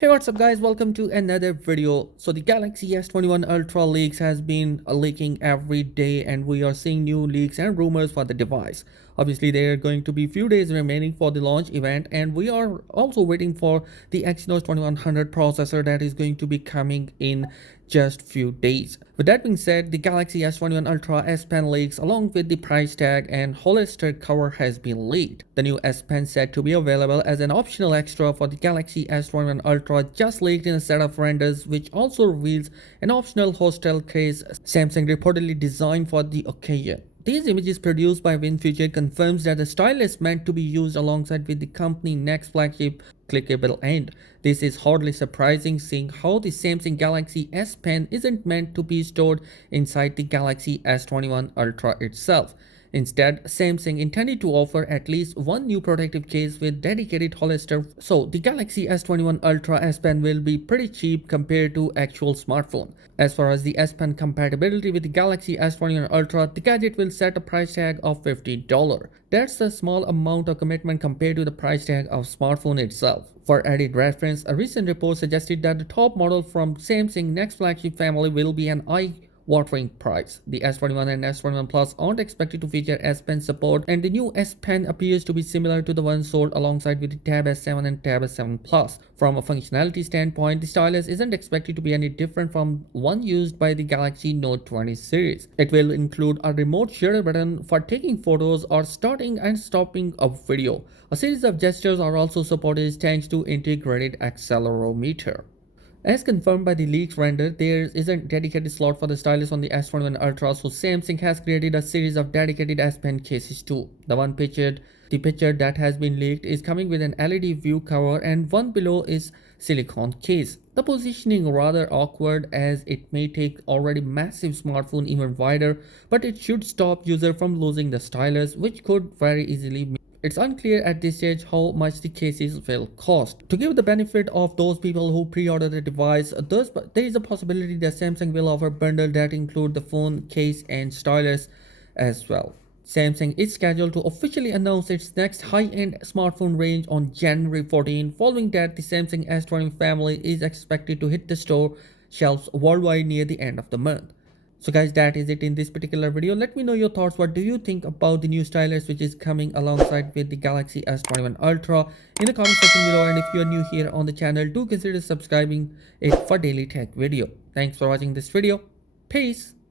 Hey, what's up guys, welcome to another video. So the Galaxy S21 Ultra leaks has been leaking every day, and we are seeing new leaks and rumors for the device. Obviously there are going to be few days remaining for the launch event, and we are also waiting for the Exynos 2100 processor that is going to be coming in just few days. With that being said, the Galaxy S21 Ultra SPen leaks along with the price tag and Hollister cover has been leaked. The new SPen said to be available as an optional extra for the Galaxy S21 Ultra just leaked in a set of renders, which also reveals an optional hostel case Samsung reportedly designed for the occasion. These images produced by WinFuture confirms that the style is meant to be used alongside with the company next flagship clickable end. This is hardly surprising, seeing how the Samsung Galaxy S Pen isn't meant to be stored inside the Galaxy S21 Ultra itself. Instead, Samsung intended to offer at least one new protective case with dedicated Hollister. So the Galaxy S21 Ultra S Pen will be pretty cheap compared to actual smartphone. As far as the S Pen compatibility with the Galaxy S21 Ultra, the gadget will set a price tag of $50. That's a small amount of commitment compared to the price tag of smartphone itself. For added reference, a recent report suggested that the top model from Samsung next flagship family will be an eye-watering price. The S21 and S21 Plus aren't expected to feature S Pen support, and the new S Pen appears to be similar to the one sold alongside with the Tab S7 and Tab S7 Plus. From a functionality standpoint, the stylus isn't expected to be any different from one used by the Galaxy Note 20 series. It will include a remote shutter button for taking photos or starting and stopping a video. A series of gestures are also supported thanks to integrated accelerometer. As confirmed by the leaked render, there isn't a dedicated slot for the stylus on the S21 Ultra, so Samsung has created a series of dedicated S Pen cases too. The picture that has been leaked is coming with an LED view cover, and one below is silicone case. The positioning rather awkward as it may take already massive smartphone even wider, but it should stop user from losing the stylus, which could very easily. It's unclear at this stage how much the cases will cost. To give the benefit of those people who pre-order the device, there is a possibility that Samsung will offer bundle that include the phone, case and stylus as well. Samsung is scheduled to officially announce its next high-end smartphone range on January 14. Following that, the Samsung S20 family is expected to hit the store shelves worldwide near the end of the month. So guys, that is it in this particular video. Let me know your thoughts. What do you think about the new stylus which is coming alongside with the Galaxy S21 Ultra in the comment section below, and if you are new here on the channel, do consider subscribing it for daily tech video. Thanks for watching this video. Peace.